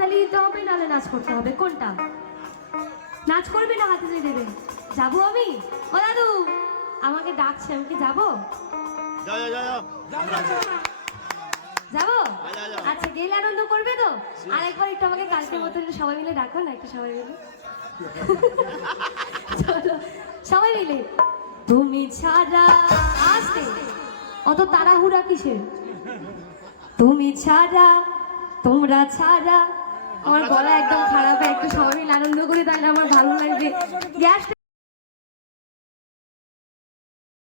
তালি দিতে হবে, নাহলে নাচ করতে হবে। কোনটা? নাচ করবি না হাতে দিয়ে দেবে? যাবো আমি? ও দাদু আমাকে ডাকছে, আমি কি যাবো? যাবো? আচ্ছা, গেলে আনন্দ করবে তো? আরেকবার একটু আমাকে কালকের মতো সবাই মিলে ডাকো না, একটু সবাই মিলে। চলো সবাই মিলে। তুমি ছাড়া, আসতে অত তাড়াহুড়া কিসের? তুমি ছাড়া, তোমরা ছাড়া, আমার গলা একদম খারাপ, একটু সবাই মিলে আনন্দ করি, তাহলে আমার ভালো লাগবে। গ্যাস